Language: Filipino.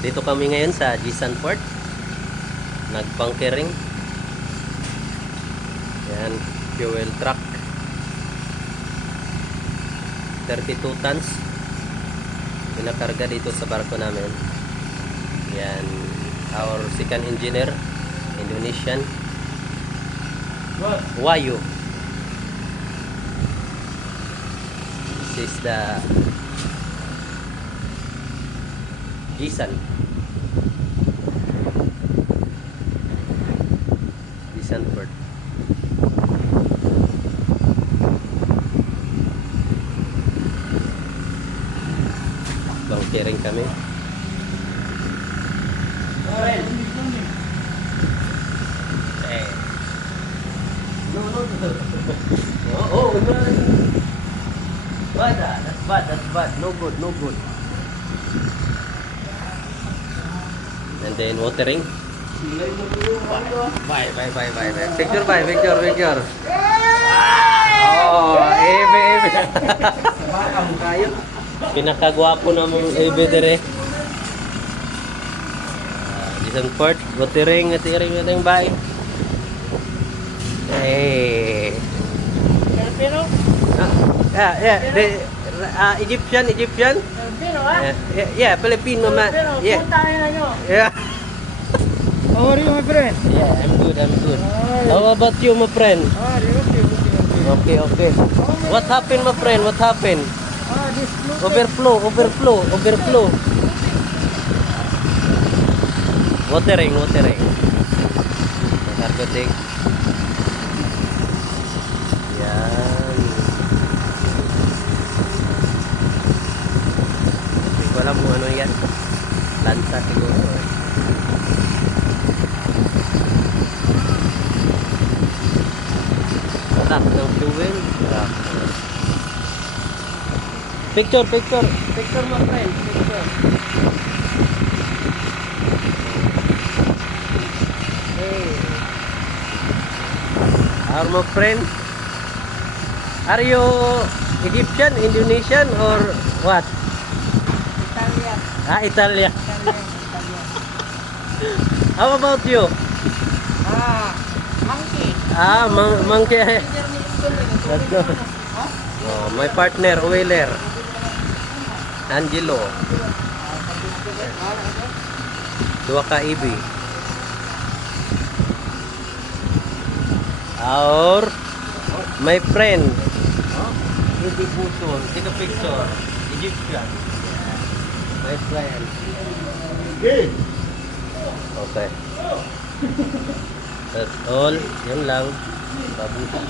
Dito kami ngayon sa Jisan Port. Nagbunkering. Yan, fuel truck. 32 tons. Pinakarga dito sa barko namin. Yan, our second engineer, Indonesian. Wayu. This is the Jisan Port. Bunkering kami. Oh, that's bad. No good. And then watering. Bye. Picture. Oh, ebe. Pinakagwapo namang ebe dire. Jisan Port, watering nating bay. Hey. Filipino? Egyptian. Filipino, ha? Yeah, Filipino man. Filipino, Yeah. putangin na nyo. Yeah. How are you, my friend? Yeah, I'm good. How about you, my friend? Okay. Okay. What happened, my friend? What happened? This Overflow. Watering. Narcotic. Yan. Hindi ko alam kung ano yan. Lansa siguro. Lock ng fuel. Picture, my friend. Picture. Hey. My friend. Are you Egyptian, Indonesian, or what? Italia. Italia. How about you? Monkey. Monkey. Let's go. Oh, my partner, Wheeler. Angelo. Dua ka ibi. Our my friend. Hindi Buton. Take a picture. Egyptian. My friend. Okay. That's all. Yan lang. Babuti.